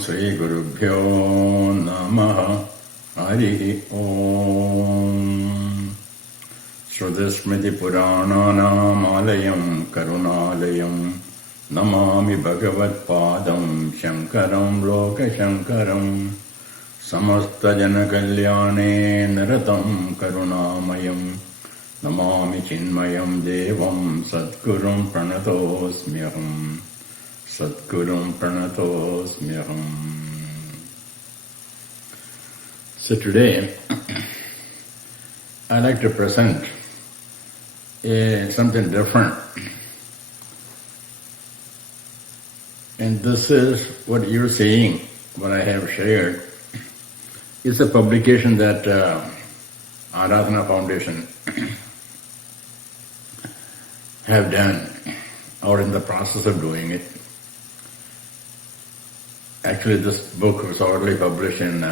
Sri Gurubhyo Namaha Harihi Om. Shrudasmriti Purananam Alayam Karunalayam Namami Bhagavat Padam Shankaram Loka Shankaram Samasta Jana Kalyane Naratam Karunamayam Namami Chinmayam Devam Satgurum Pranatosmyaham Satgurum Pranatosmyaham. So today I'd like to present something different. And this is what you're seeing, what I have shared. It's a publication that Sanātana Foundation have done or in the process of doing it. Actually, this book was already published in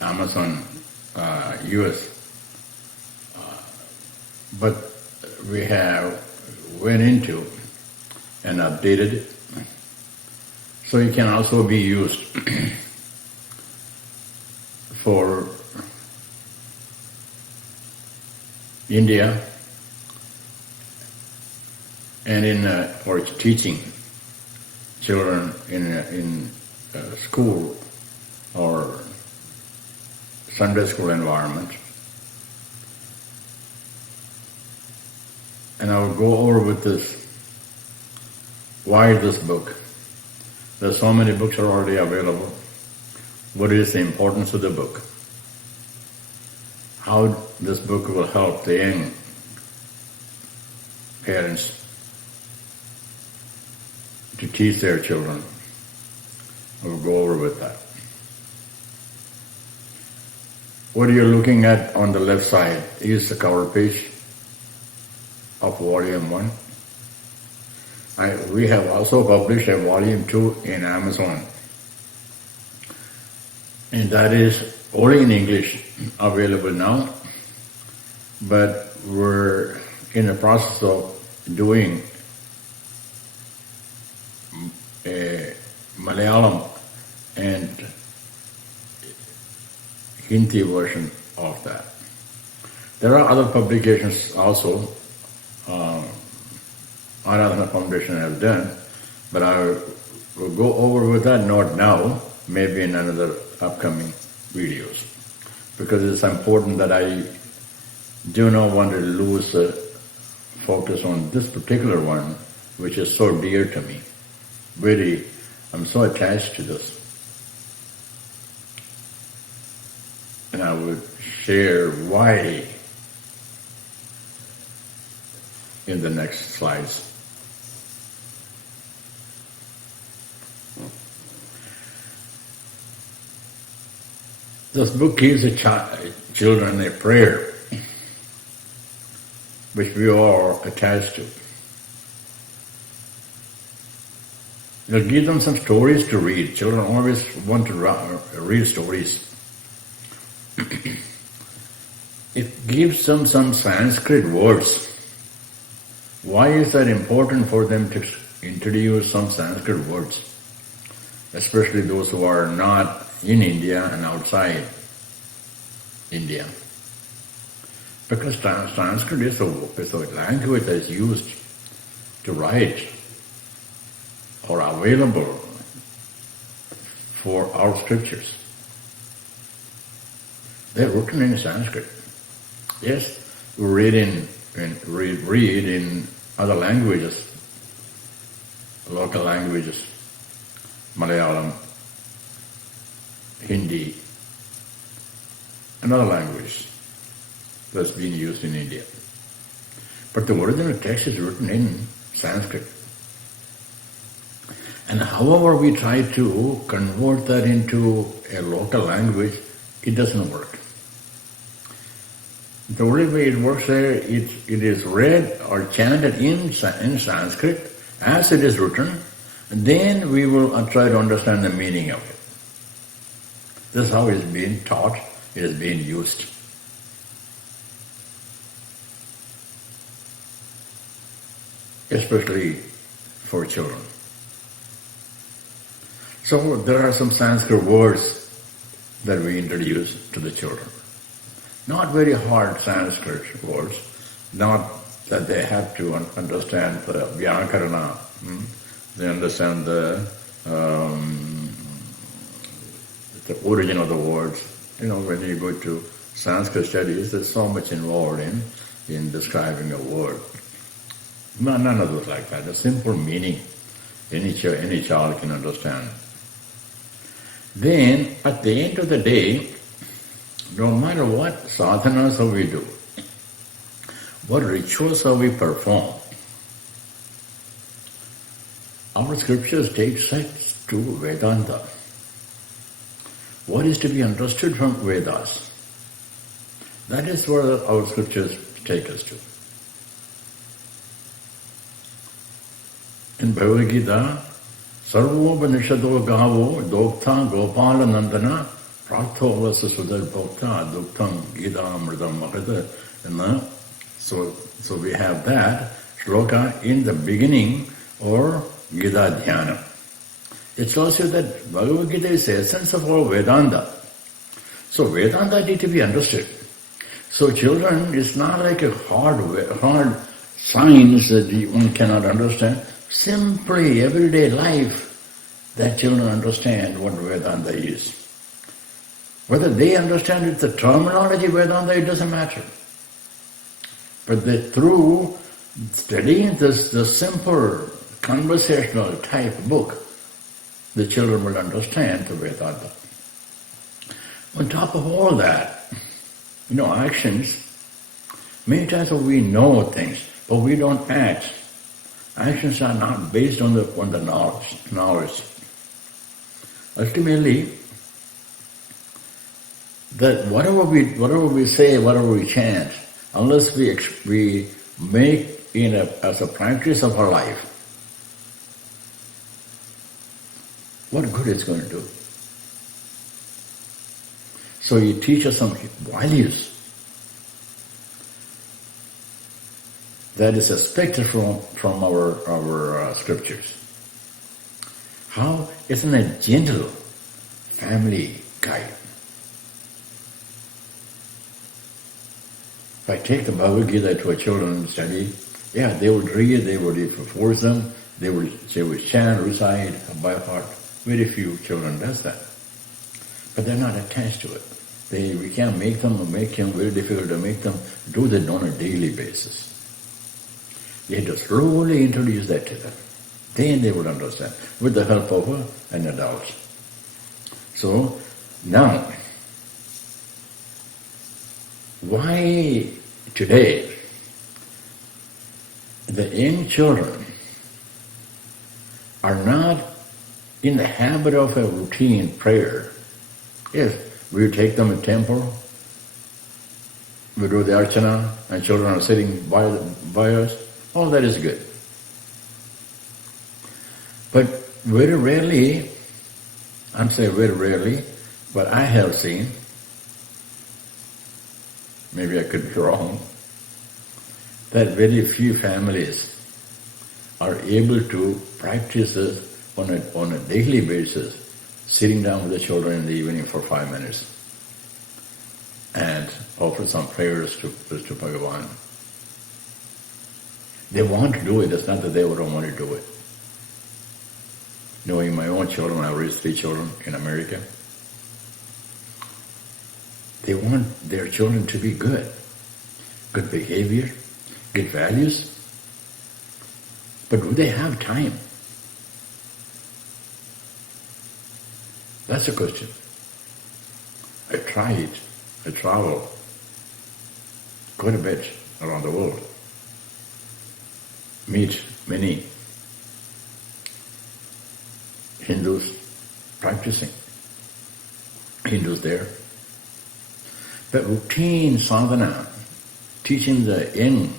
Amazon US, but we have went into and updated it, so it can also be used for India and for teaching children in school or Sunday school environment. And I will go over with this, why this book. There's so many books are already available. What is the importance of the book? How this book will help the young parents to teach their children. We'll go over with that. What you're looking at on the left side is the cover page of Volume 1. We have also published a Volume 2 in Amazon. And that is only in English available now. But we're in the process of doing a Malayalam and Hindi version of that. There are other publications also Sanātana Foundation has done, but I will go over with that, not now, maybe in another upcoming videos, because it's important that I do not want to lose focus on this particular one, which is so dear to me. Really, I'm so attached to this. And I would share why in the next slides. This book gives children a prayer, which we are attached to. It'll give them some stories to read. Children always want to read stories. It gives them some Sanskrit words. Why is that important for them to introduce some Sanskrit words? Especially those who are not in India and outside India. Because Sanskrit is a language that is used to write or available for our scriptures. They're written in Sanskrit. Yes, we read in other languages, local languages, Malayalam, Hindi, and other languages that's being used in India. But the original text is written in Sanskrit. And however we try to convert that into a local language, it doesn't work. The only way it works there, it is read or chanted in Sanskrit as it is written, and then we will try to understand the meaning of it. This is how it is being taught, it is being used. Especially for children. So there are some Sanskrit words that we introduce to the children. Not very hard Sanskrit words, not that they have to understand the vyakarana. They understand the origin of the words. When you go to Sanskrit studies, there's so much involved in describing a word. None of those like that. A simple meaning, any child can understand. Then, at the end of the day, no matter what sadhanas we do, what rituals we perform, our scriptures take us to Vedānta. What is to be understood from Vedas? That is where our scriptures take us to. In Bhagavān, Sarvopanishado gavo dokta gopala nandana prartho vasa sudar bhokta duktam gita amritam mahata. So we have that shloka in the beginning or Gita Dhyana. It shows you that Bhagavad Gita is the essence of all Vedānta. So Vedānta need to be understood. So children, it's not like a hard science that one cannot understand. Simply everyday life that children understand what Vedānta is. Whether they understand it, the terminology Vedānta, it doesn't matter. But through studying the simple conversational type book, the children will understand the Vedānta. On top of all that, actions, many times we know things, but we don't act. Actions are not based on the knowledge. Ultimately, that whatever we say, whatever we chant, unless we make as a practice of our life, what good it's going to do? So you teach us some values that is expected from our scriptures. How isn't a gentle family guide? If I take the Bhagavad Gita to a children study, they would read, they would force them, they would chant, recite by heart. Very few children does that. But they're not attached to it. We can't make them very difficult to make them do that on a daily basis. You have to slowly introduce that to them. Then they would understand, with the help of an adult. So, now, why today the young children are not in the habit of a routine prayer? Yes, we take them to temple, we do the archana, and children are sitting by us. All that is good. But very rarely, I'm saying very rarely, but I have seen, maybe I could be wrong, that very few families are able to practice this on a daily basis, sitting down with the children in the evening for 5 minutes and offer some prayers to Bhagavān. They want to do it, it's not that they don't want to do it. Knowing my own children, I raised 3 children in America, they want their children to be good behavior, good values. But do they have time? That's the question. I travel quite a bit around the world, meet many Hindus practicing, Hindus there. But routine sadhana, teaching the young,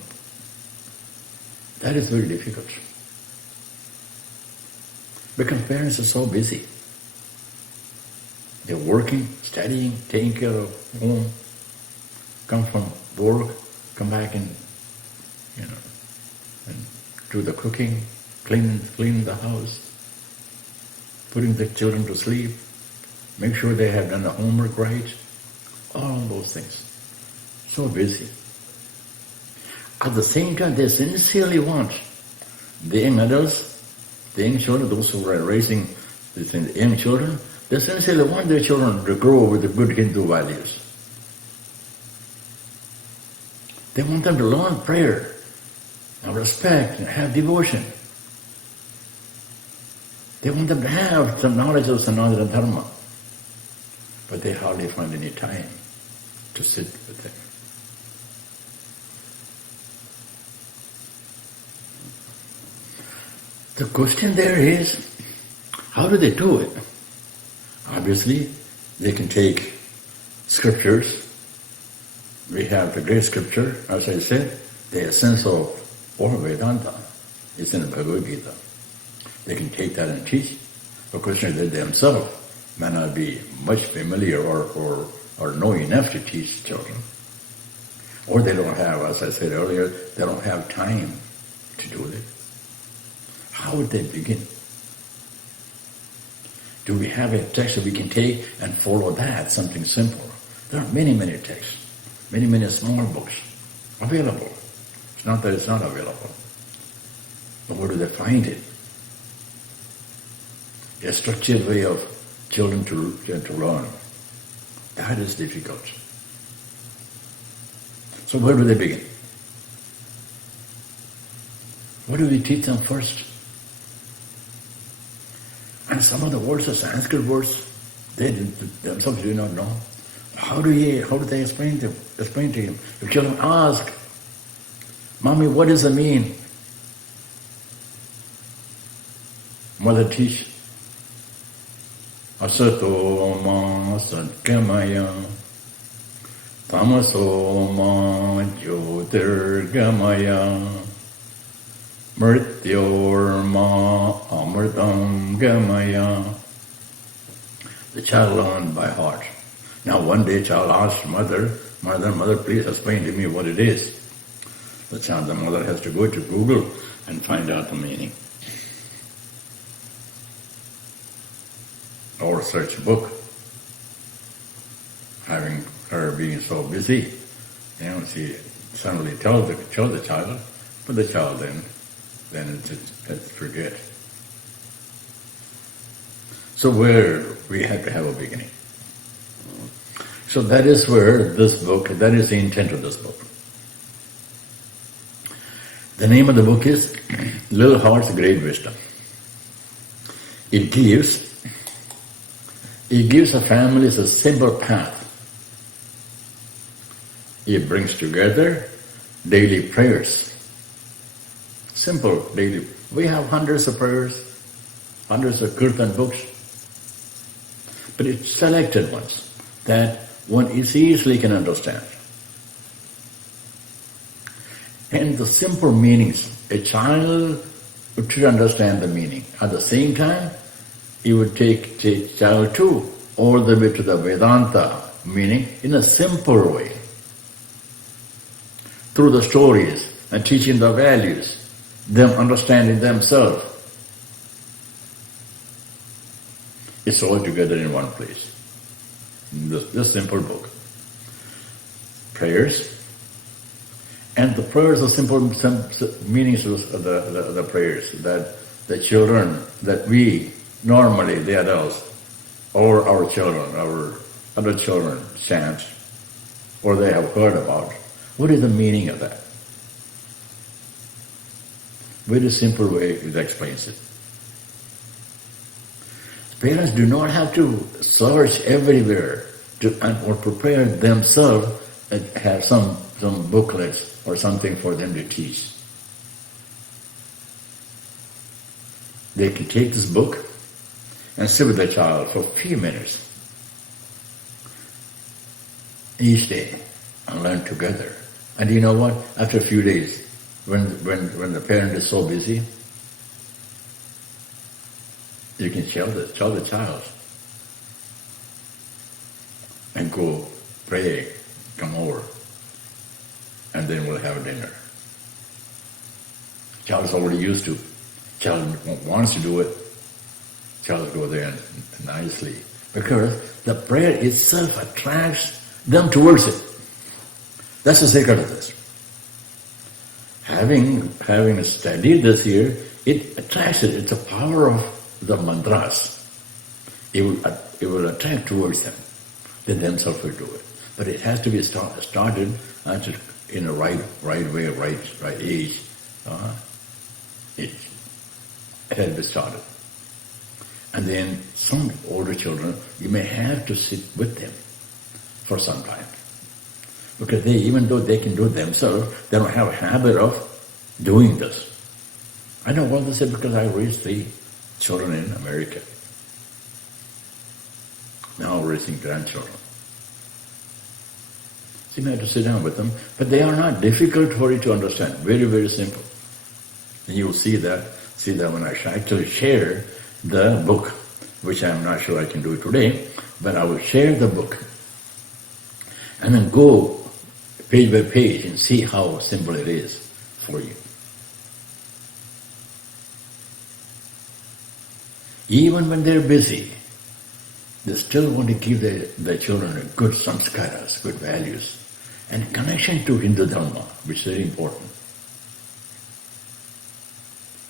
that is very difficult. Because parents are so busy. They're working, studying, taking care of home, come from work, come back and do the cooking, clean the house, putting the children to sleep, make sure they have done the homework right, all those things. So busy. At the same time, they sincerely want the young adults, the young children, those who are raising the young children, they sincerely want their children to grow with the good Hindu values. They want them to learn prayer, and respect, and have devotion. They want them to have some knowledge of Sanātana Dharma, but they hardly find any time to sit with them. The question there is, how do they do it? Obviously, they can take scriptures. We have the great scripture, as I said, the essence of all Vedānta is in the Bhagavān. They can take that and teach. The question is that they themselves may not be much familiar or know enough to teach children. Or they don't have, as I said earlier, they don't have time to do it. How would they begin? Do we have a text that we can take and follow that, something simple? There are many, many texts, many, many small books available. It's not that it's not available. But where do they find it? A structured way of children to learn. That is difficult. So where do they begin? What do we teach them first? And some of the words are Sanskrit words, they themselves do not know. How do they explain to him? If children ask, Mommy, what does it mean? Mother teach, Asato ma satgamaya, Tamaso ma jyotirgamaya, Mrityorma amritam gamaya. The child learned by heart. Now one day child asked mother, please explain to me what it is. The mother has to go to Google and find out the meaning. Or search a book. Having her being so busy, she suddenly tells the child, but the child then it's forget. So where we have to have a beginning. So that is where this book, that is the intent of this book. The name of the book is Little Heart's Great Wisdom. It gives the families a simple path. It brings together daily prayers. Simple daily. We have hundreds of prayers, hundreds of kirtan books, but it's selected ones that one easily can understand. And the simple meanings, a child should understand the meaning. At the same time, you would take child too, all the way to the Vedānta meaning in a simple way. Through the stories and teaching the values, them understanding themselves. It's all together in one place. This simple book. Prayers. And the prayers are simple meanings of the prayers that the children, that we, normally the adults, or our children, our other children chant, or they have heard about. What is the meaning of that? Very simple way it explains it. Parents do not have to search everywhere or prepare themselves and have some booklets or something for them to teach. They can take this book and sit with the child for a few minutes each day and learn together. And you know what? After a few days, when the parent is so busy, you can tell the child and go pray, come over, and then we'll have dinner. Child is already used to. Child wants to do it. child go there nicely. Because the prayer itself attracts them towards it. That's the secret of this. Having studied this here, it attracts it. It's the power of the mantras. It will attract towards them. They themselves will do it. But it has to be started in a right way, right age. It has to be started. And then some older children, you may have to sit with them for some time. Because even though they can do it themselves, they don't have a habit of doing this. I know what they say because I raised 3 children in America. Now raising grandchildren. So you may have to sit down with them, but they are not difficult for you to understand. Very, very simple. And you will see that when I actually share the book, which I'm not sure I can do it today, but I will share the book and then go page by page and see how simple it is for you. Even when they're busy, they still want to give their children a good samskāras, good values, and connection to Hindu Dharma, which is very important.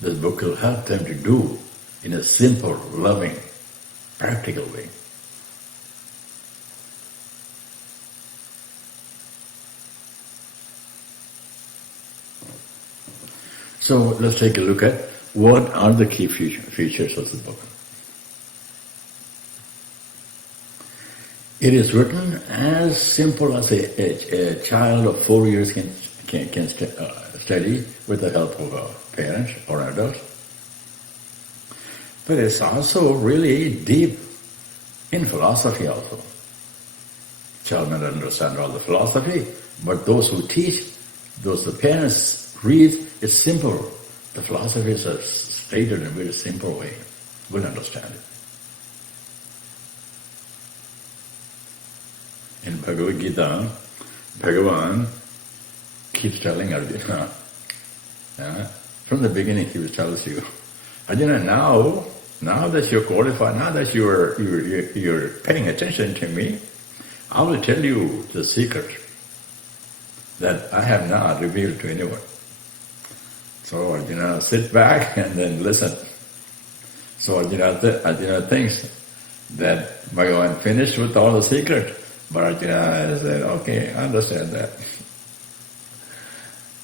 This book will help them to do in a simple, loving, practical way. So let's take a look at what are the key features of the book. It is written as simple as a child of 4 years can study with the help of parents or adults. But it's also really deep in philosophy also. Child may not understand all the philosophy, but those who teach, those the parents read, it's simple. The philosophies are stated in a very simple way. We'll understand it. In Bhagavad Gita, Bhagavān keeps telling Arjuna, from the beginning he tells you, Arjuna, now that you're qualified, now that you're paying attention to me, I will tell you the secret that I have not revealed to anyone. So Arjuna, sit back and then listen. So Arjuna thinks that Bhagavān finished with all the secret, but Arjuna said, okay, I understand that.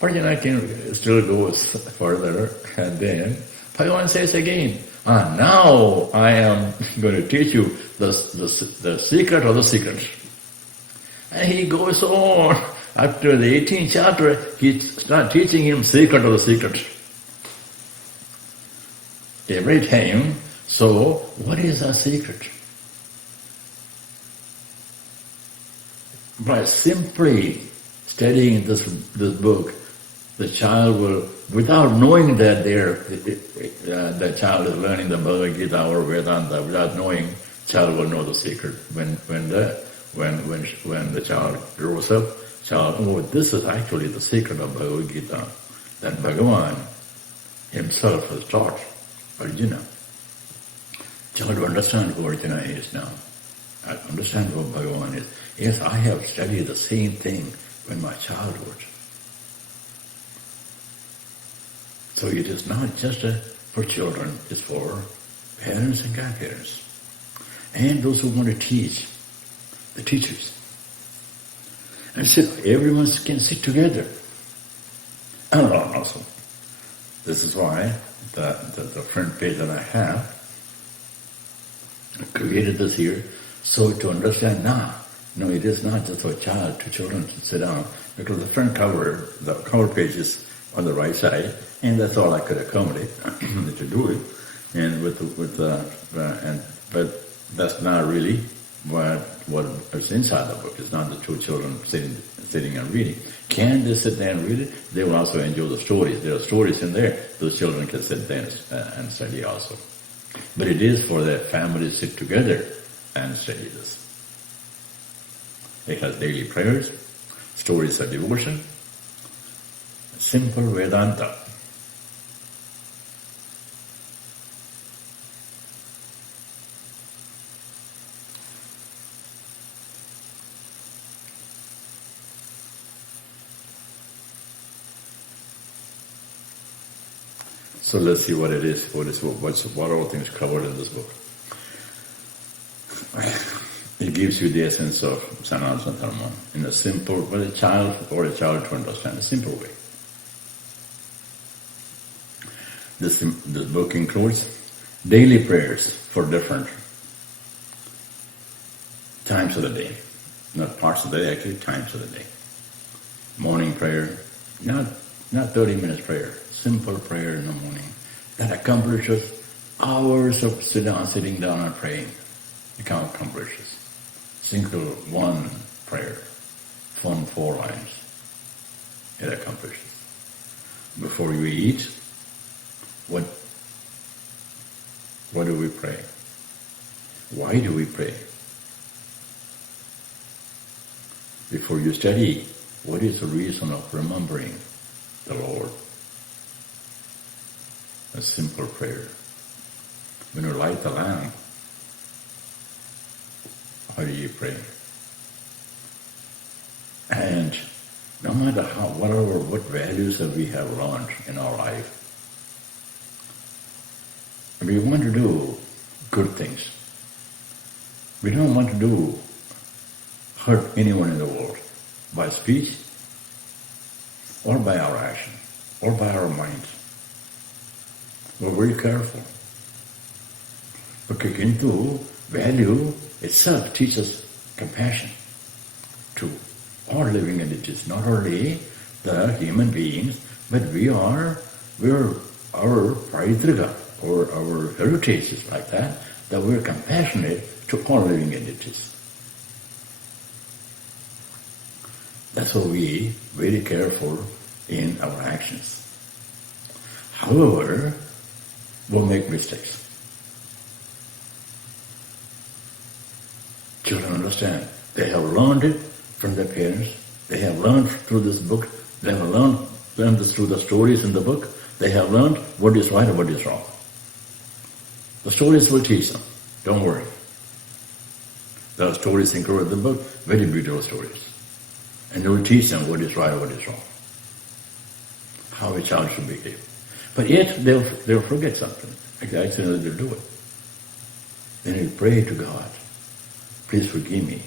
Arjuna can still go further, and then Bhagavān says again, now I am going to teach you the secret of the secrets. And he goes on. After the 18th chapter, he starts teaching him secret of the secrets. Every time. So, what is the secret? By simply studying this book, the child will, without knowing that the child is learning the Bhagavad Gita or Vedānta, without knowing, child will know the secret. When the child grows up, this is actually the secret of Bhagavad Gita that Bhagavān himself has taught Arjuna. Child will understand who Arjuna is now. I understand who Bhagavān is. Yes, I have studied the same thing in my childhood. So it is not just for children, it's for parents and grandparents. And those who want to teach, the teachers. And so everyone can sit together. And also, this is why the front page that I have, I created this here, so to understand no, it is not just for two children to sit down, because the front cover, the cover page is on the right side, and that's all I could accommodate to do it. And but that's not really what is inside the book. It's not the 2 children sitting and reading. Can they sit there and read it? They will also enjoy the stories. There are stories in there. Those children can sit there and study also. But it is for their family to sit together and study this. It has daily prayers, stories of devotion, simple Vedānta. So let's see what it is. What are all things covered in this book? It gives you the essence of Sanātana Dharma in a simple, for a child to understand, a simple way. This book includes daily prayers for different times of the day. Not parts of the day, actually times of the day. Morning prayer, not 30 minutes prayer, simple prayer in the morning that accomplishes hours of sitting down and praying. It accomplishes. Single one prayer, from 4 lines, it accomplishes. Before you eat, what do we pray? Why do we pray? Before you study, what is the reason of remembering the Lord? A simple prayer. When you light the lamp, how do you pray? And no matter what values that we have learned in our life, we want to do good things. We don't want to hurt anyone in the world by speech or by our action or by our minds. We're very careful. Because into value itself teaches compassion to all living entities, not only the human beings, but we're our paritrika, or our heritage is like that we're compassionate to all living entities. That's why we very careful in our actions. However, we'll make mistakes. Children understand. They have learned it from their parents. They have learned through this book. They have learned this through the stories in the book. They have learned what is right and what is wrong. The stories will teach them. Don't worry. There are stories included in the book, very beautiful stories. And they will teach them what is right and what is wrong. How a child should behave. But yet they'll forget something. Actually, they'll do it. Then you pray to God. Please forgive me.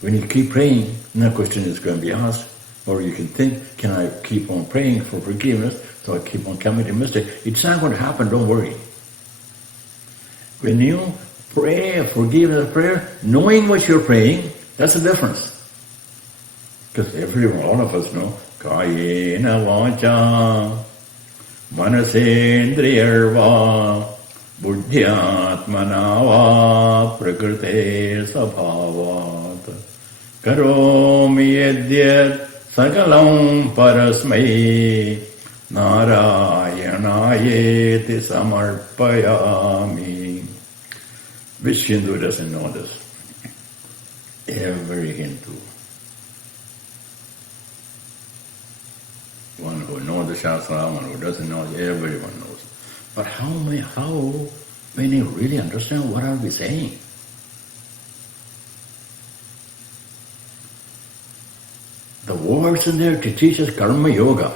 When you keep praying, no question is going to be asked. Or you can think, can I keep on praying for forgiveness so I keep on committing mistakes? It's not going to happen, don't worry. When you pray forgiveness prayer, knowing what you're praying, that's the difference. Because all of us know, Kayena vacha, manasendriyarva, buddhyatmana va, prakrite sabhavat, karomi yadyat, Sagalam parasmai narayanayeti samarpayami. Which Hindu doesn't know this? Every Hindu. One who knows the Shastra, one who doesn't know, everyone knows. But how many really understand what are we saying? The words in there to teach us karma yoga.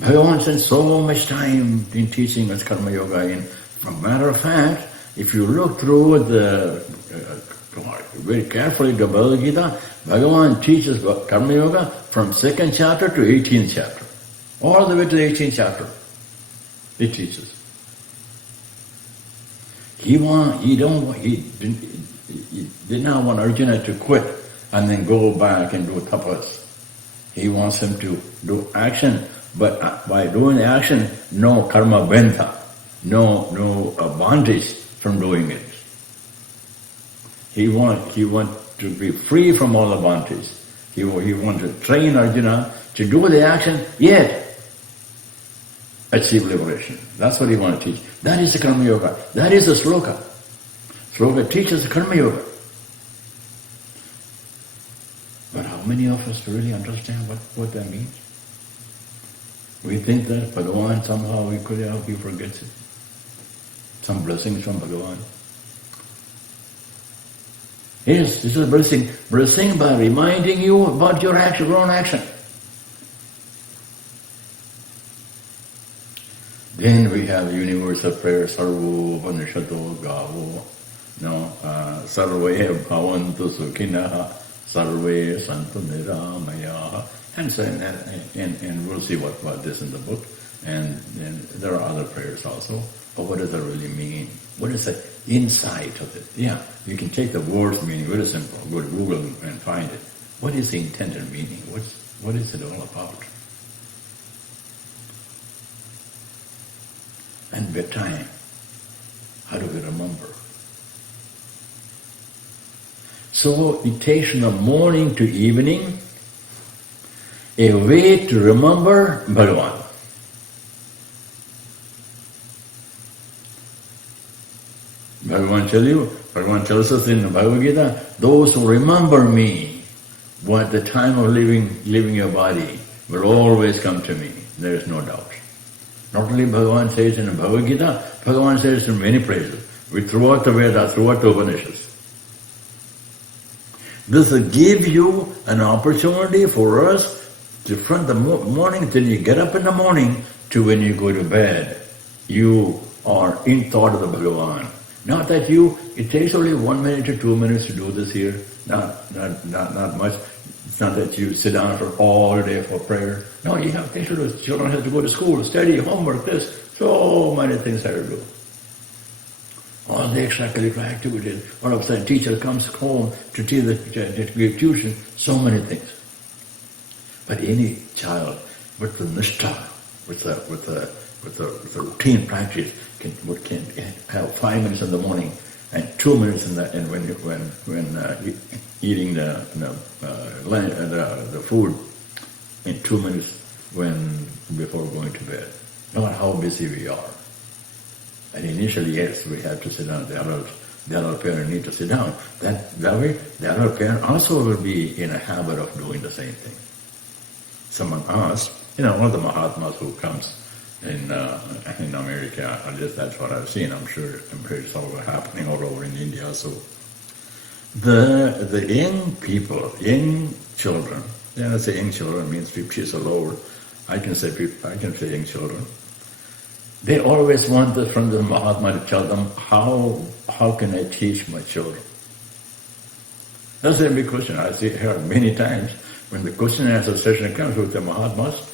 Bhagavān spent so much time in teaching us karma yoga. As a matter of fact, if you look through very carefully the Bhagavān, Bhagavān teaches karma yoga from 2nd chapter to 18th chapter. All the way to the 18th chapter. He teaches. He did not want Arjuna to quit and then go back and do tapas. He wants him to do action, but by doing the action, no karma bentha, no advantage from doing it. He want to be free from all advantage. He want to train Arjuna to do the action, yet achieve liberation. That's what he want to teach. That is the karma yoga. That is the śloka. Śloka teaches the karma yoga. But how many of us really understand what that means? We think that Bhagavān somehow he forgets it. Some blessings from Bhagavān. Yes, this is a blessing. Blessing by reminding you about your own action. Then we have universal prayer, sarvo upanishato gavo, sarve bhavantu sukhinaha, sarve santu niramayaha. And so, and we'll see what this in the book. And there are other prayers also. But what does that really mean? What is the insight of it? Yeah, you can take the words meaning, very simple. Go to Google and find it. What is the intended meaning? What is it all about? And bedtime, how do we remember? So it takes from the morning to evening a way to remember Bhagavān. Bhagavān tells us in the Bhagavad-gīta, those who remember me at the time of leaving your body will always come to me. There is no doubt. Not only Bhagavān says in the Bhagavad-gīta, Bhagavān says in many places, throughout the Vedas, throughout the Upanishads. This will give you an opportunity for us to, from the morning till you get up in the morning to when you go to bed, you are in thought of the Bhagavān. Not that it takes only 1 minute or 2 minutes to do this here, not much. It's not that you sit down for all day for prayer. No, you have things to do. Children have to go to school, study, homework, this. So many things have to do. All the extracurricular activities. All of a sudden, teacher comes home to give tuition. So many things. But any child with the nishtha, with the routine practice, can have 5 minutes in the morning and 2 minutes when eating the food, and 2 minutes before going to bed. No matter how busy we are. And initially, yes, we have to sit down. The adult parent need to sit down. That way, the adult parent also will be in a habit of doing the same thing. Someone asked, one of the Mahatmas who comes in America, at least that's what I've seen. I'm sure it's all happening all over in India. So the young people, young children. I say young children means 50 years or older. I can say young children. They always want from the Mahatma to tell them how can I teach my children. That's a big question. I see here many times when the question and answer session comes with the Mahatmas,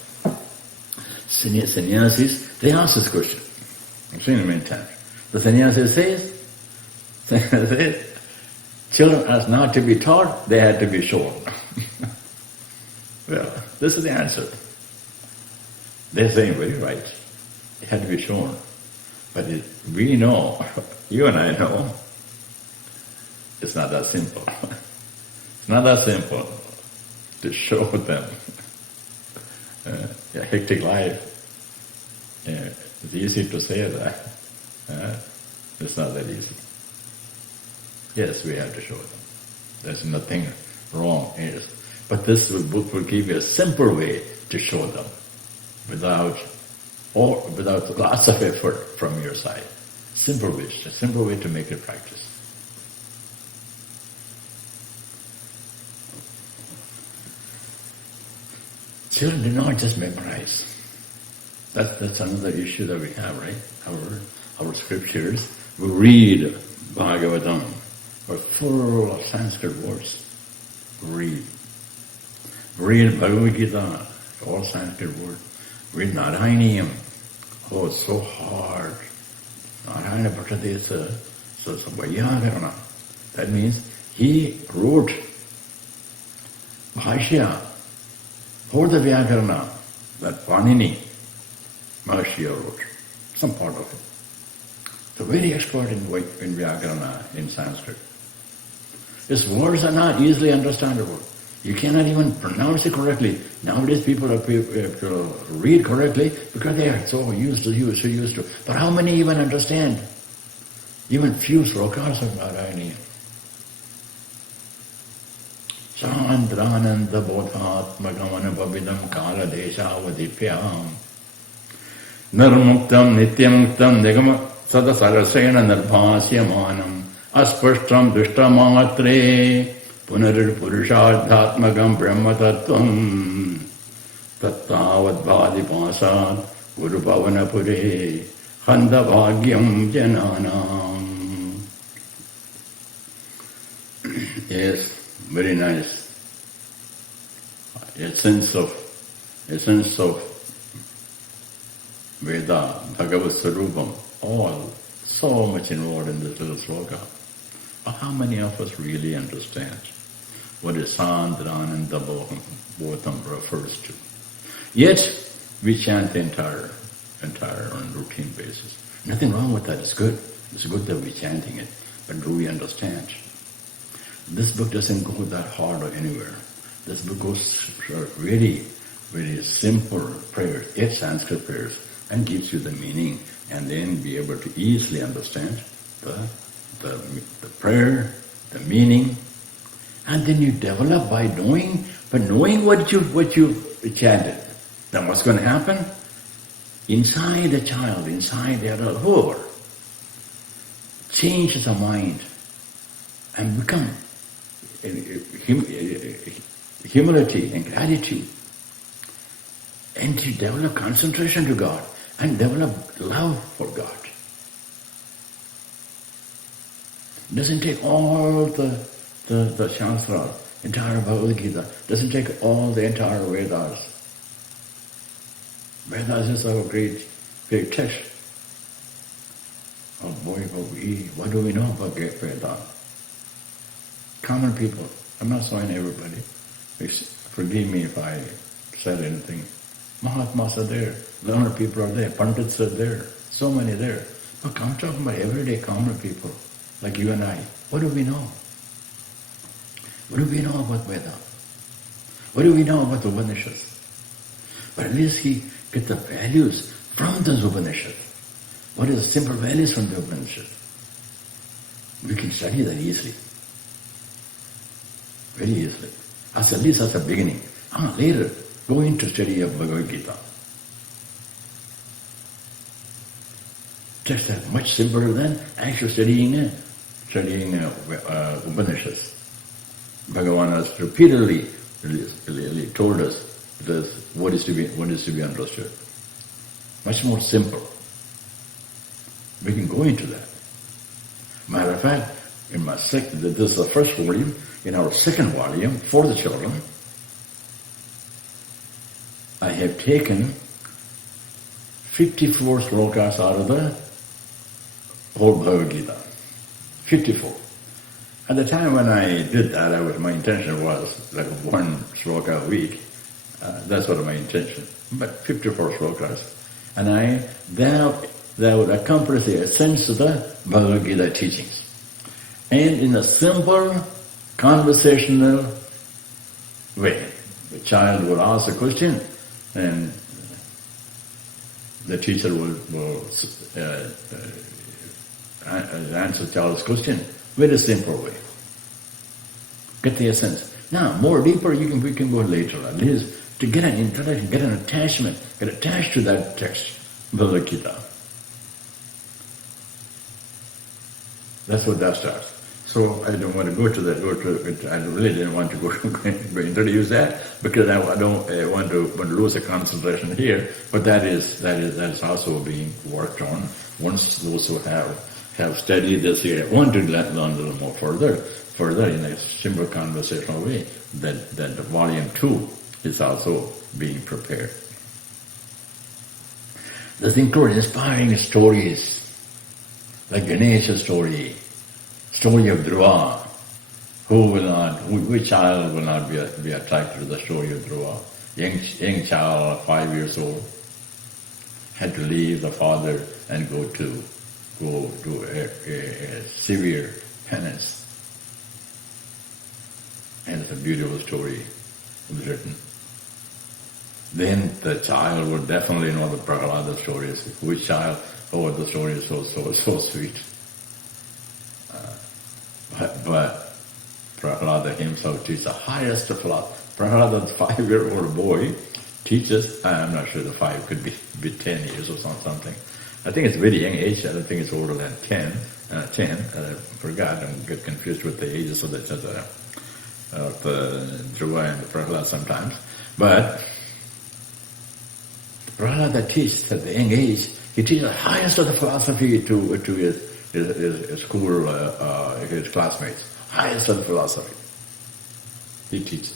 sannyasis, they ask this question. I've seen it many times. The sannyasi says, children are not to be taught, they have to be shown. Well, this is the answer. They're saying very right. It had to be shown. But we know, you and I know, it's not that simple. It's not that simple to show them a hectic life. It's easy to say that. It's not that easy. Yes, we have to show them. There's nothing wrong in it. But this book will give you a simple way to show them without lots of effort from your side. Simple way to make it practice. Children do not just memorize. That's another issue that we have, right? Our scriptures, we read Bhagavān, are full of Sanskrit words. Read Bhagavad-gīta, all Sanskrit words. Read Narayaniyam. Oh, it's so hard. Narayana Bhattadesa, so Vyakarana. That means he wrote Bhashya for the Vyakarana that Panini Mahārshi wrote, some part of it. So very expert in Vyakarana, in Sanskrit. His words are not easily understandable. You cannot even pronounce it correctly. Nowadays people read correctly because they are so used to. But how many even understand? Even few ślokas of Narayana. Sāntrānanda bodhātmakam anubhavidam kala deshavadipyam nirmuktam nityamuktam nigama sadasarasena nirbhāsyamanam aspashtam dristamātre punarir purushādhātmakam brahma tattvam tattavad bhādipāsāt Guru Pavanapure Khanda Bhagyam Jananam. Yes, very nice. Essence of Veda, Bhagavad Sarupam, all so much involved in this little sloka. But how many of us really understand what is Sanātana Dharma refers to? Yet we chant the entire on routine basis. Nothing wrong with that. It's good. It's good that we're chanting it. But do we understand? This book doesn't go that hard or anywhere. This book goes really, very simple prayers, 8 Sanskrit prayers, and gives you the meaning, and then be able to easily understand the prayer, the meaning, and then you develop by knowing what you chanted. Then what's going to happen? Inside the child, inside the adult, whoever, change the mind and become humility and gratitude, and to develop concentration to God and develop love for God. It doesn't take all the Shastra, entire Bhagavad Gita, doesn't take all the entire Vedas. Vedas is our great text. Oh boy, what do we know about Vedānta? Common people. I'm not saying everybody. Forgive me if I said anything. Mahatmas are there. Learned people are there. Pandits are there. So many there. But I'm talking about everyday common people, like you and I. What do we know? What do we know about Vedānta? What do we know about the Upanishads? But at least he get the values from the Upanishads. What is the simple values from the Upanishads? We can study that easily. Very easily. At least as a beginning. Later, go into study of Bhagavad Gita. Just that much simpler than actually studying Upanishads. Bhagavān has repeatedly told us what is to be understood. Much more simple. We can go into that. Matter of fact, this is the first volume. In our second volume, for the children, I have taken 54 ślokas out of the whole Bhagavad Gita. 54. At the time when I did that, my intention was like 1 śloka a week. That's what my intention. But 54 ślokas. And that would accomplish the essence of the Bhagavad Gita teachings. And in a simple, conversational way. The child will ask a question and the teacher will answer the child's question. Very simple way. Get the essence. Now, more deeper we can go later. At least to get an introduction, get an attachment, get attached to that text, Bhagavad Gita. That's what that starts. So I don't want to go to that. I really didn't want to go introduce that because I don't want to lose the concentration here. But that's also being worked on. Once those who have studied this here want to learn a little more further in a simple conversational way, that volume 2 is also being prepared. This includes inspiring stories like Gaṇeśa story of Dhruva. Which child will not be attracted to the story of Dhruva? Young child, 5 years old, had to leave the father and go to a severe penance. And it's a beautiful story was written. Then the child would definitely know the Prahlāda stories. Which child? Oh, the story is so sweet. But Prahlāda himself teaches the highest philosophy. Prahlāda, the 5-year-old boy, teaches, I'm not sure the 5 could be 10 years or something. I think it's very young age. I don't think it's older than 10. I forgot. I get confused with the ages of the Dhruva and the Prahlāda sometimes. But Prahlāda teaches at the young age, he teaches the highest of the philosophy to his school, his classmates. Highest of the philosophy. He teaches.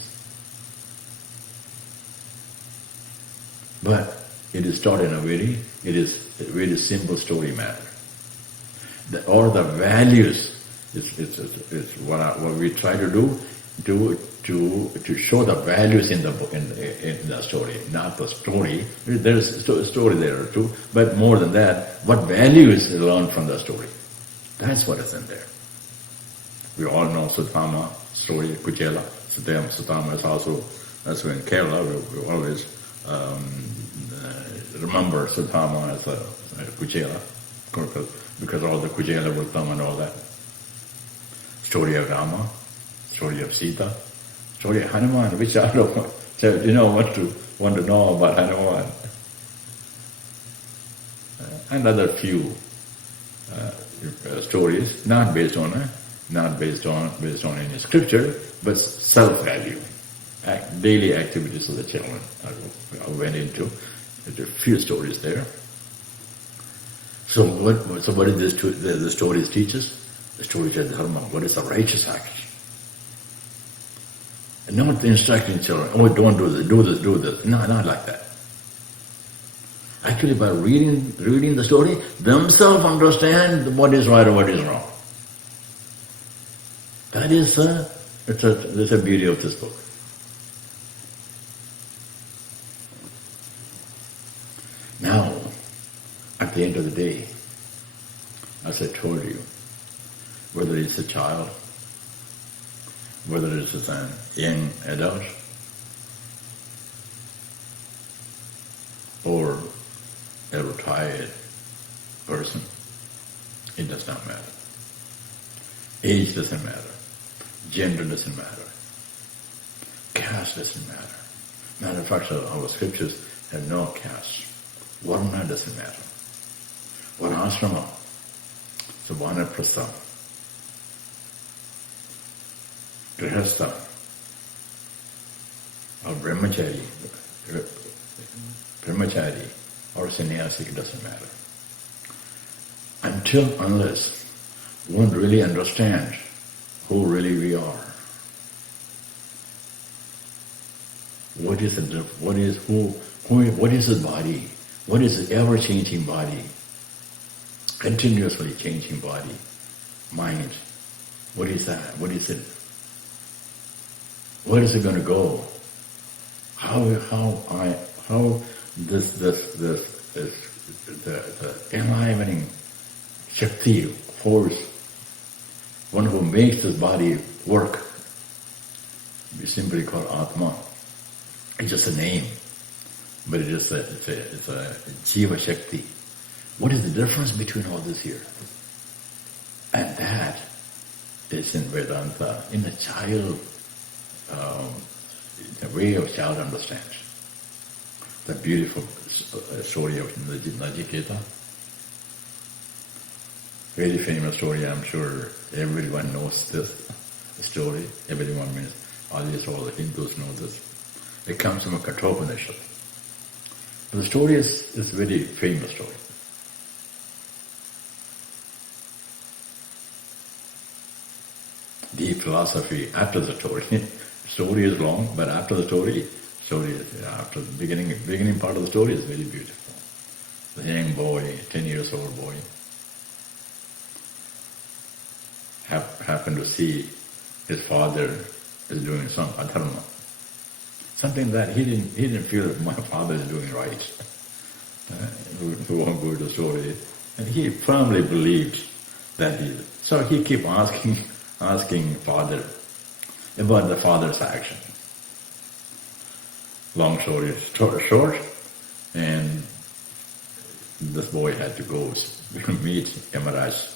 But it is taught in a very simple story manner. All the values is what we try to do to show the values in the story, not the story. There's a story there too, but more than that, what values is learned from the story. That's what is in there. We all know Sudāmā story, Kuchela. Sudāmā is also in Kerala. We always remember Sudāmā as a Kuchela, because all the Kuchela will come and all that. Story of Rāma, story of Sītā, story of Hanumān, which I don't want to know about Hanumān. And other few stories, not based on any scripture, but self-value, daily activities of the children. I went into a few stories there. So what is the stories teach us? The Sanātana Dharma, what is a righteous action? And not instructing children, don't do this, do this. No, not like that. Actually, by reading the story, themselves understand what is right or what is wrong. That is the beauty of this book. Now, at the end of the day, as I told you, whether it's a child, whether it's a young adult, or a retired person, it does not matter. Age doesn't matter. Gender doesn't matter. Caste doesn't matter. Matter of fact, our scriptures have no caste. Varna doesn't matter. Varnashrama, so vanaprastha, grihastha, or brahmachari or sannyasi, it doesn't matter. Unless one really understands who really we are. What is the body? What is the ever-changing body? Continuously changing body, mind. What is that? What is it? Where is it going to go? How the enlivening Shakti, force, one who makes this body work, we simply call Atma. It's just a name, but it's a Jiva Shakti. What is the difference between all this here? And that is in Vedānta, in the child, the way of child understands. The beautiful story of Nachikheta. Very famous story, I'm sure everyone knows this story. Everyone means, all the Hindus know this. It comes from a Kathopanishad. The story is a very famous story. Deep philosophy after the story. Story is long, but after the story after the beginning part of the story is very beautiful. The young boy, 10 years old boy, happened to see his father is doing some adharma. Something that he didn't feel that my father is doing right. We won't go to the story. And he firmly believed that so he kept asking father about the father's action. Long story short, and this boy had to go meet Yamaraj.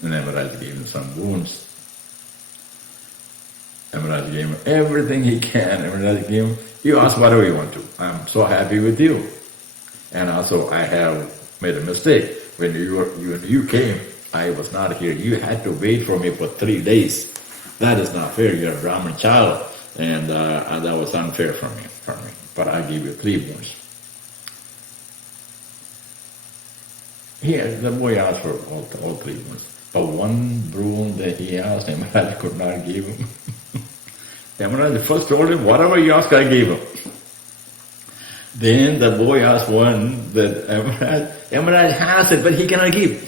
And Yamaraj gave him some wounds. Yamaraj gave him everything he can. Yamaraj gave him, you ask whatever you want to. I'm so happy with you. And also I have made a mistake. When you came, I was not here. You had to wait for me for 3 days. That is not fair. You're a Brahmin child. And that was unfair for me. but I give you 3 boons. Here, the boy asked for all 3 boons. But one boon that he asked, Yamaraj could not give him. Yamaraj first told him, whatever you ask, I gave him. Then the boy asked one that Yamaraj has it, but he cannot give.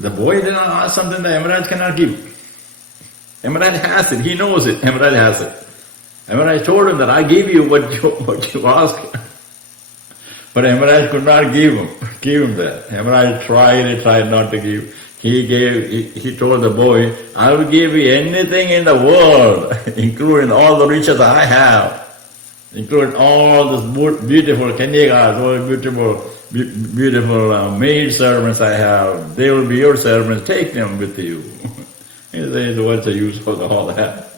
The boy then asked something that Yamaraj cannot give. Yamaraj has it, he knows it, Yamaraj has it. Yamaraj told him that I gave you what you asked. But Yamaraj could not give him that. Yamaraj tried not to give. He told the boy, I will give you anything in the world, including all the riches I have, including all the beautiful kanyakas, all beautiful maid servants I have. They will be your servants, take them with you. He says, what's the use of all that?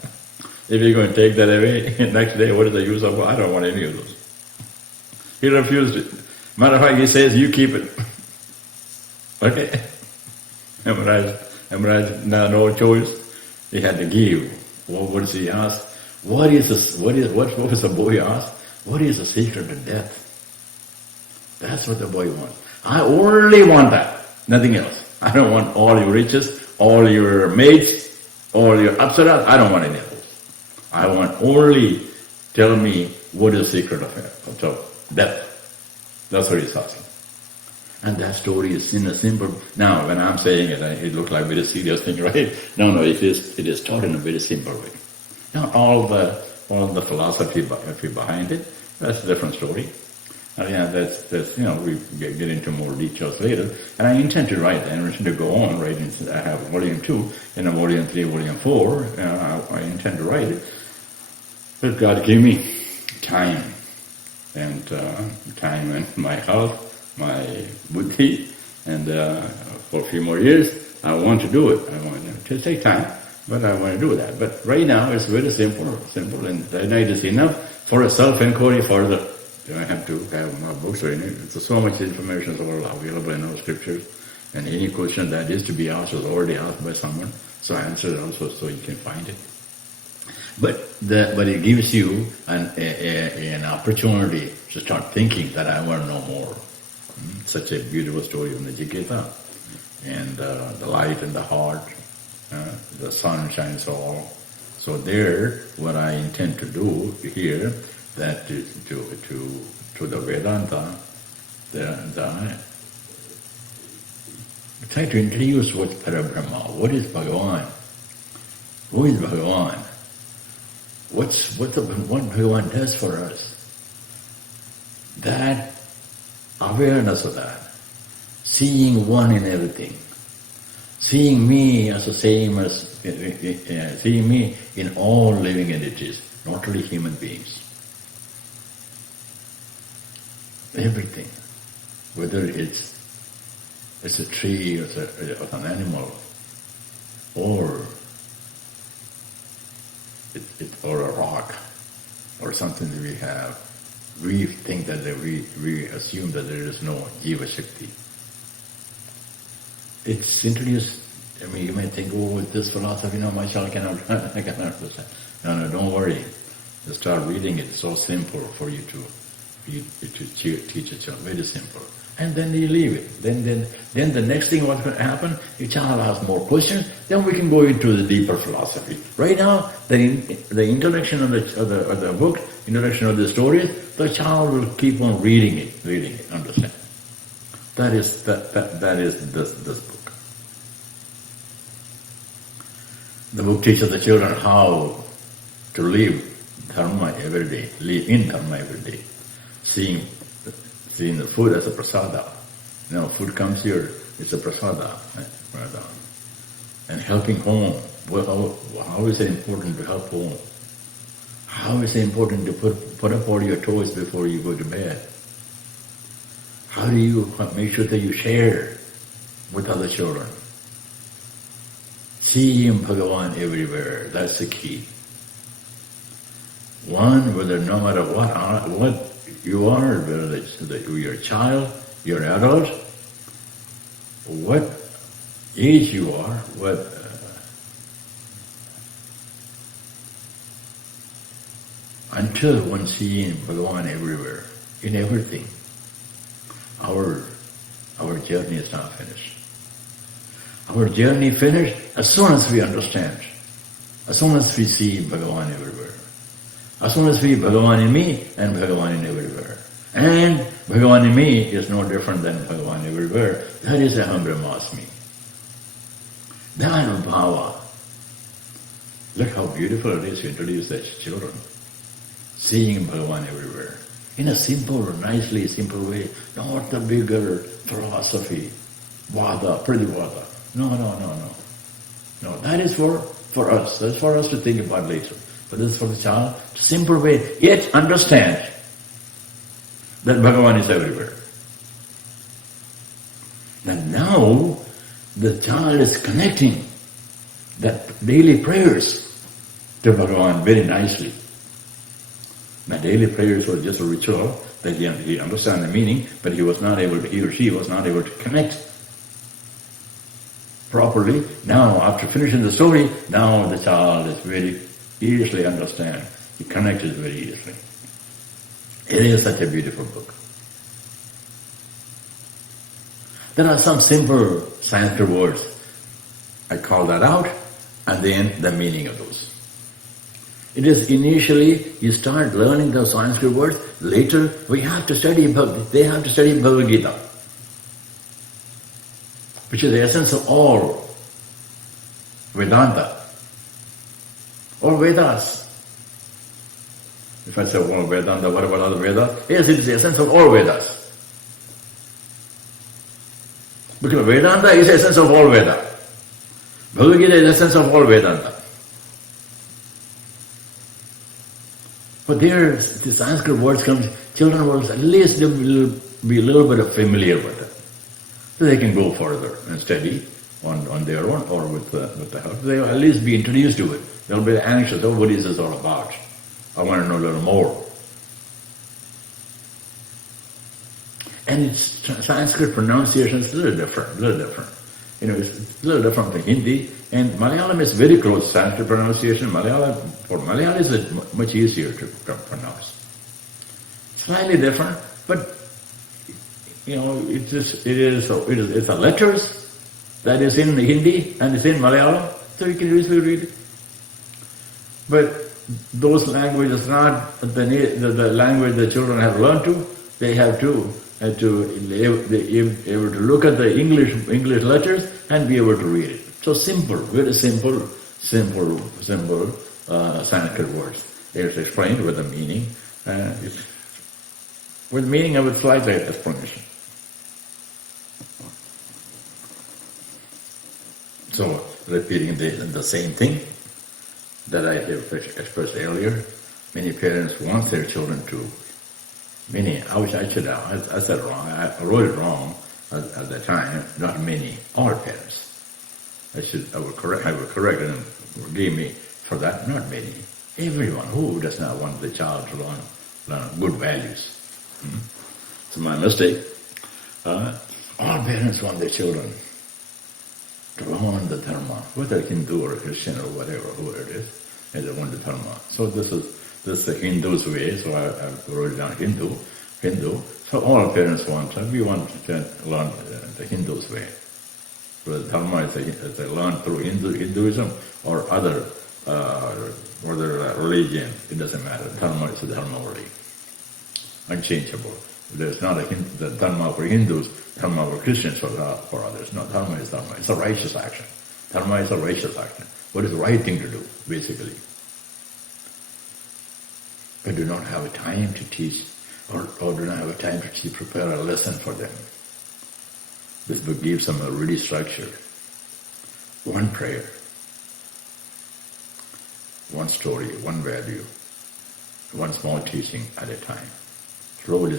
If you're going to take that away, next day, what is the use of it? I don't want any of those. He refused it. Matter of fact, he says, you keep it. Okay? Yamaraj, now no choice. He had to give. What does he ask? What was the boy asked? What is the secret of death? That's what the boy wants. I only want that. Nothing else. I don't want all your riches, all your mates, all your apsaras. I don't want any of those. I want only tell me what is the secret of death. That's what he's asking. And that story is in a simple. Now, when I'm saying it, it looks like a very serious thing, right? No, it is taught in a very simple way. Now, all the philosophy behind it, that's a different story. That's we get into more details later. And I intend to write that. I intend to go on writing. I have volume 2, and a volume 3, volume 4. I intend to write it. But God gave me time and my health, my buddhi, and for a few more years, I want to do it. I want to take time, but I want to do that. But right now, it's very simple, and that night is enough for a self-inquiry further. You don't have to have more books or anything. So much information is all available in our scriptures, and any question that is to be asked is already asked by someone, so I answer it also so you can find it. But it gives you an opportunity to start thinking that I want to know more. Such a beautiful story of Nachikéta, and the light in the heart, the sun shines all. So there, what I intend to do here, that to the Vedānta, try to introduce what's Parabrahma, what is Bhagavān, who is Bhagavān, what Bhagavān does for us. That awareness of that, seeing one in everything, seeing me as the same as, seeing me in all living entities, not only human beings. Everything, whether it's a tree or an animal, or or a rock, or something that we have. We think that we assume that there is no Jiva Shakti. It's introduced. I mean, you may think, with this philosophy, my child cannot understand. No, don't worry. Just start reading it. It's so simple for you to teach a child. Very simple. And then you leave it. Then the next thing what's going to happen, your child asks more questions, then we can go into the deeper philosophy. Right now, the introduction of the book, introduction of the stories, the child will keep on reading it, understand. That is this book. The book teaches the children how to live dharma every day, live in dharma every day, seeing the food as a prasada. Food comes here, it's a prasada. And helping home. How is it important to help home? How is it important to put up all your toys before you go to bed? How do you make sure that you share with other children? Seeing Bhagavān everywhere, that's the key. One, whether no matter what you are, whether you're a child, you're an adult, what age you are, until one sees Bhagavān everywhere, in everything, our journey is not finished. Our journey finished as soon as we understand, as soon as we see Bhagavān everywhere, as soon as we see Bhagavān in me and Bhagavān in everywhere. And Bhagavān in me is no different than Bhagavān everywhere. That is Aham Brahmasmi. That bhāva. Look how beautiful it is to introduce the children. Seeing Bhagavān everywhere. In a simple, nicely simple way. Not the bigger philosophy. Vada, pradivada. No. No, that is for us. That's for us to think about later. But this is for the child. Simple way. Yet understand that Bhagavān is everywhere. And now the child is connecting that daily prayers to Bhagavān very nicely. My daily prayers was just a ritual that he understand the meaning, but he or she was not able to connect properly. Now, after finishing the story, now the child is very easily understand. He connects it very easily. It is such a beautiful book. There are some simple Sanskrit words. I call that out, and then the meaning of those. It is initially, you start learning those Sanskrit words, later they have to study Bhagavad Gita, which is the essence of all Vedānta, all Vedas. If I say all Vedānta, what about other Vedas? Yes, it is the essence of all Vedas. Because Vedanta is the essence of all Veda. Bhagavad Gita is the essence of all Vedanta. But there, the Sanskrit words come, children will at least they will be a little bit familiar with it. So they can go further and study on their own or with the help. They will at least be introduced to it. They'll be anxious, oh, what is this all about? I want to know a little more. And its Sanskrit pronunciation is a little different. You know, it's a little different from Hindi. And Malayalam is very close, Sanskrit pronunciation. Malayalam is much easier to pronounce. Slightly different, but you know, it's a letters that is in Hindi and it's in Malayalam, so you can easily read it. But those languages not the language the children have learned to. They have to be able to look at the English letters and be able to read it. So simple, very simple Sanskrit words. It's explained with the meaning. With meaning, I would slightly explanation. So repeating the same thing that I have expressed earlier. Many parents want their children to. I said wrong. I wrote it wrong at the time. Not many, all parents. I will correct and forgive me for that. Not many. Everyone who does not want the child to learn good values. So my mistake. All parents want their children to learn the Dharma, whether Hindu or Christian or whatever, whoever it is, and they want the Dharma. So this is the Hindu's way, so I wrote it down Hindu. So all parents we want to learn the Hindu's way. Whether Dharma is learned through Hinduism or other religion, it doesn't matter. Dharma is a Dharma only. Unchangeable. There's not the Dharma for Hindus, Dharma for Christians or for others. No, Dharma is Dharma. It's a righteous action. Dharma is a righteous action. What is the right thing to do, basically? But do not have a time to teach or do not have a time to prepare a lesson for them. This book gives them a ready structure. One prayer, one story, one value, one small teaching at a time. Slowly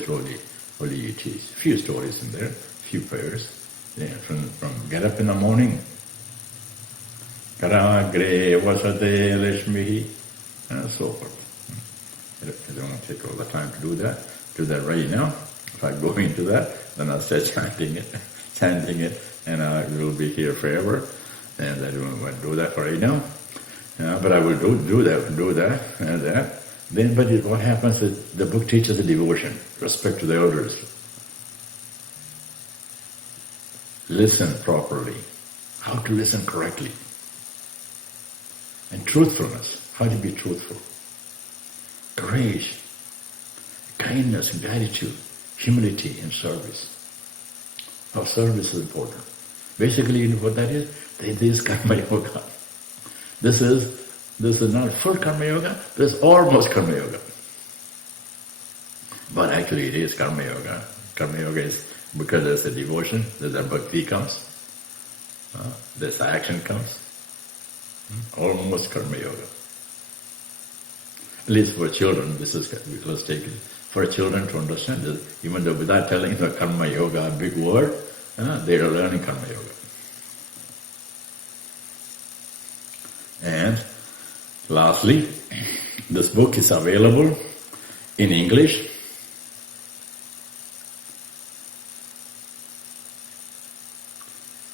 you teach. Few stories in there, few prayers. From get up in the morning, Karagre vasate lashmihi, and so forth. I don't want to take all the time to do that right now. If I go into that, then I'll start chanting it, and I will be here forever. And I don't want to do that right now. But I will do that, and that. What happens is the book teaches the devotion, respect to the elders. Listen properly, how to listen correctly. And truthfulness, how to be truthful. Courage, kindness, gratitude, humility, and service. How service is important. Basically, you know what that is? This is karma yoga. This is not full karma yoga, this is almost karma yoga. But actually it is karma yoga. Karma yoga is because there's a devotion, there's a bhakti comes, there's action comes. Almost karma yoga. At least for children, let's take it. For children to understand this, even though without telling the karma yoga, a big word, they are learning karma yoga. And lastly, this book is available in English.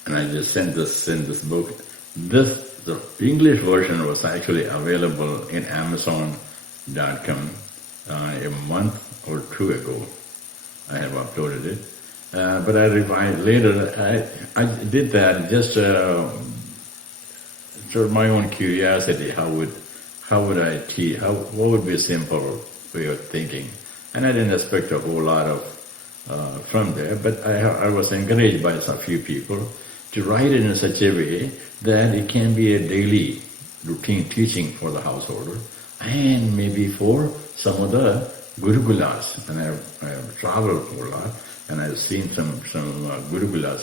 And I just sent this book. The English version was actually available in Amazon.com a month or two ago. I have uploaded it. But I revised later. I did that just for my own curiosity. How would I teach? What would be a simple way of thinking? And I didn't expect a whole lot of from there. But I was encouraged by some few people to write it in such a way that it can be a daily routine teaching for the householder and maybe for some of the gurukulas. And I have traveled a lot and I've seen some gurukulas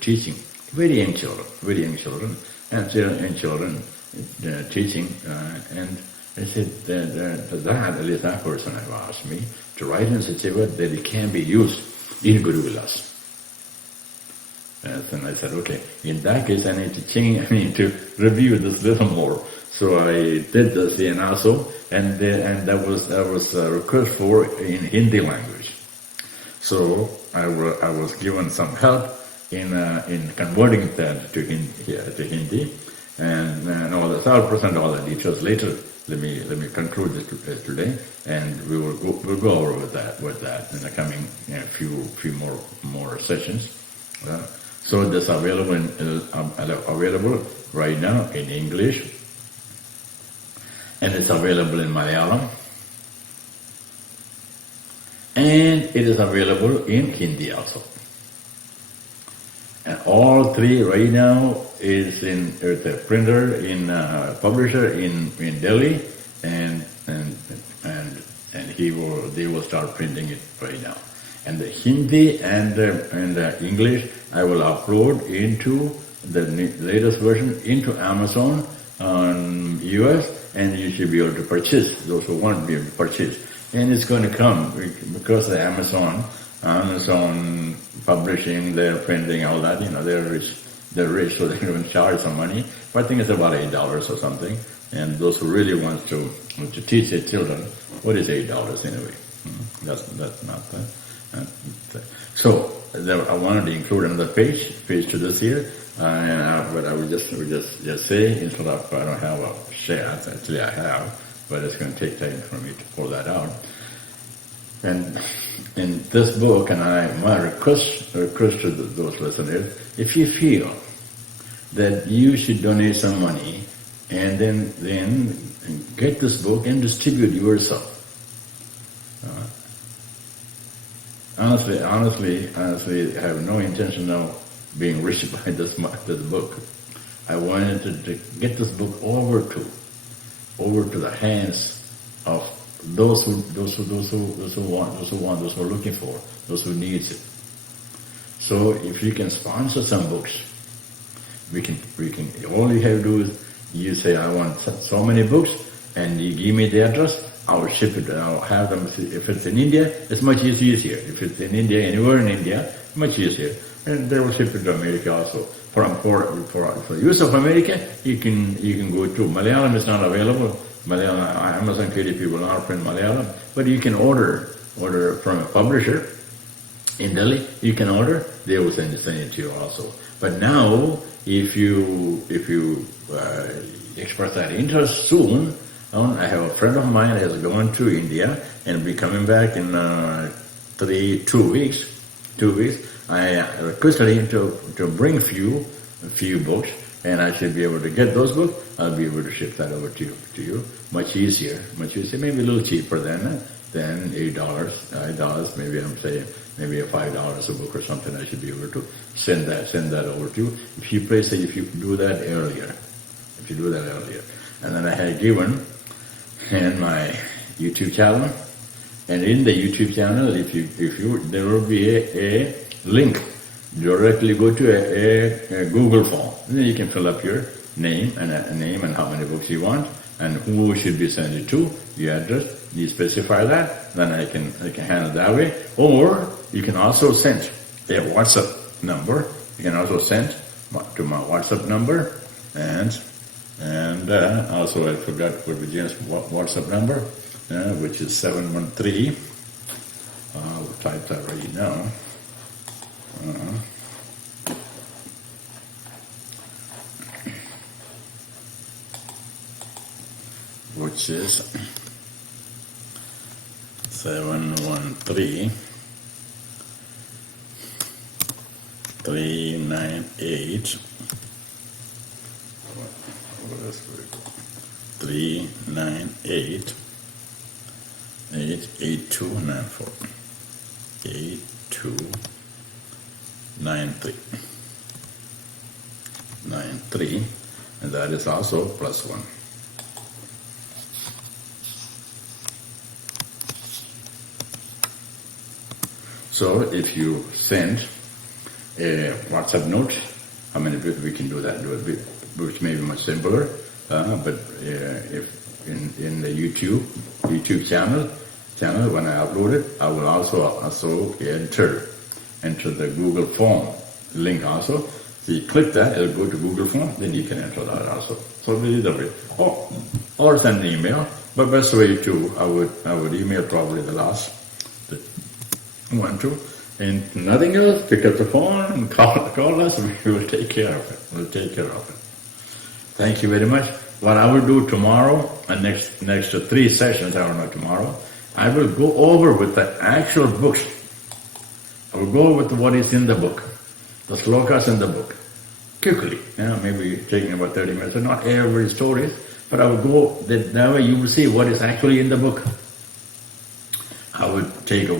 teaching very young children and children teaching. And I said that at least that person have asked me to write in such a way that it can be used in gurukulas. And I said, okay, in that case I need to review this little more. So I did this and also, and that was a request for in Hindi language. So I was given some help in converting that to Hindi, and all that. So I'll present all the details later. Let me conclude this today, and we'll go over with that in the coming few more sessions. So this available right now in English, and it's available in Malayalam, and it is available in Hindi also. And all three right now is in the printer, in publisher in Delhi, and they will start printing it right now. And the Hindi and English I will upload into the latest version into Amazon on US, and you should be able to purchase, those who want to be able to purchase. And it's going to come because the Amazon publishing, they're printing, all that, they're rich, so they can charge some money. But I think it's about $8 or something. And those who really want to teach their children, what is $8 anyway? That's not that. So I wanted to include another page to this here, but I would just say, instead of, I don't have a share, actually I have, but it's going to take time for me to pull that out. And in this book, and my request to those listeners, if you feel that you should donate some money and then get this book and distribute yourself. Honestly, I have no intention of being rich by this book. I wanted to get this book over to the hands of those who are looking for, those who needs it. So if you can sponsor some books, we can. All you have to do is you say, I want so many books, and you give me the address. I'll ship it. I'll have them. If it's in India, it's much easier. If it's in India, anywhere in India, much easier. And they will ship it to America also. For use of America, you can go to Malayalam. Is not available. Malayalam, Amazon KD people are print Malayalam, but you can order from a publisher in Delhi. You can order. They will send it to you also. But now, if you express that interest soon, I have a friend of mine has gone to India and will be coming back in 2 weeks. 2 weeks. I requested him to bring a few books, and I should be able to get those books. I'll be able to ship that over to you. Much easier, maybe a little cheaper than $8, maybe I'm saying maybe a $5 a book or something. I should be able to send that over to you. If you do that earlier. And then I had given in my YouTube channel, and in the YouTube channel, if you there will be a link. Directly go to a Google form. And then you can fill up your name and how many books you want and who should be sent it to, your address. You specify that, then I can handle it that way. Or you can also send a WhatsApp number. You can also send to my WhatsApp number, and also I forgot what Vijay's WhatsApp number, which is 713. We'll type that right now. Which is 713 398 398 8294 8293, and that is also +1. So if you send a WhatsApp note, how many people we can do that? Which may be much simpler, but if in the YouTube channel when I upload it, I will also enter the Google form link also. So you click that, it'll go to Google form, then you can enter that also. So either way, or send an email. But best way too, I would email probably the last one too, and nothing else. Pick up the phone and call us. We will take care of it. Thank you very much. What I will do tomorrow and next 3 sessions, I don't know tomorrow, I will go over with the actual books. I will go with what is in the book, the ślokas in the book, quickly. Maybe taking about 30 minutes. And not every story, but I will go. That way you will see what is actually in the book. I would take it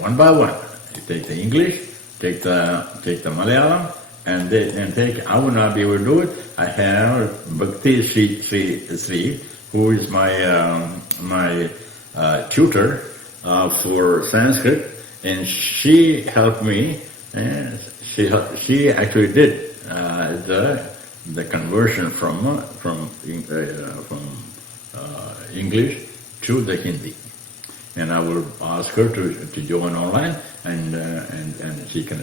one by one. You take the English, take the Malayalam, and take. I would not be able to do it. I have Bhakti Sri, who is my tutor for Sanskrit, and she helped me. And she actually did the conversion from English to the Hindi. And I will ask her to join online, and she can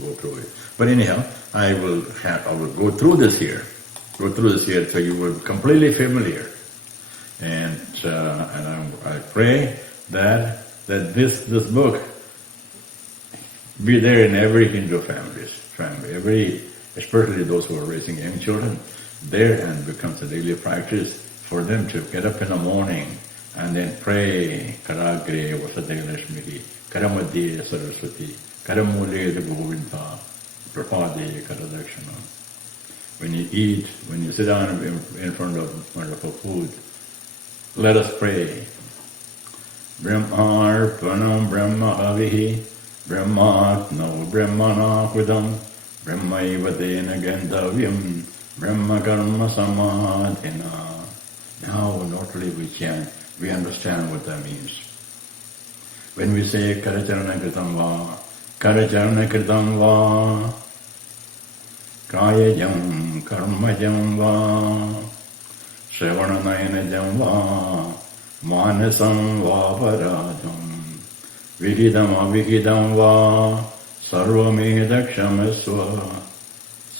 go through it. But anyhow, I will go through this here, so you will be completely familiar. And I pray that this book be there in every Hindu family, especially those who are raising young children, there, and becomes a daily practice for them to get up in the morning and then pray, Karagre Vasate Lashmihi, Karamadhi Saraswati, Karamule Govinda, Prahlāda Karadakshana. When you eat, when you sit down in front of wonderful food, let us pray. Brahmarpanam Brahmavihi, Brahmatno Brahmanakudam, Brahmaivadena Gandavyam, Brahma Karma Samadhina. Now, not only we understand what that means. When we say Karacharana Kritam Va, Kayajam Karmajam Va, Shravananayana Va, Manasam Va Paradam, Vihidam Avihidam Va, Sarvamedakshamasva,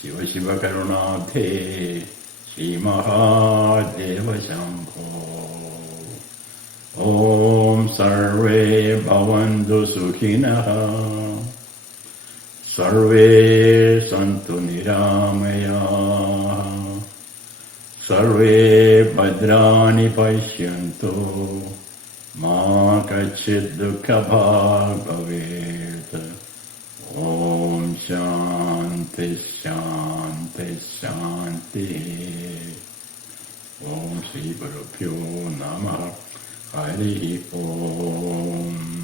Shiva Shiva Karunabhe, Shri Mahadeva Shambho. Om Sarve Bhavantu Sukhinah, Sarve Santu Niramaya, Sarve bhadrani paishyanto ma kachid dukkha bhag bhavet. Om Shanti Shanti Shanti. Om Sri Parabhyo Namaha. Hari Om.